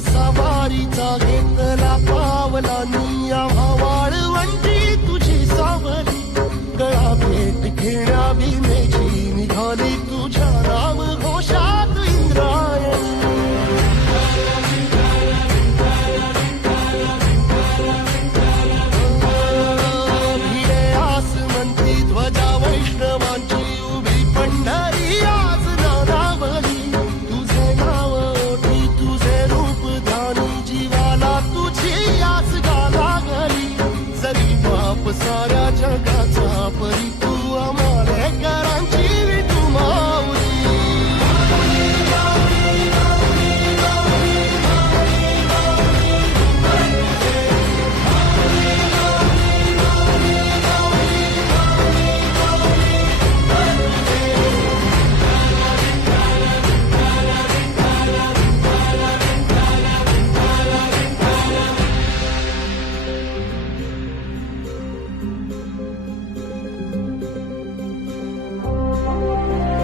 what's up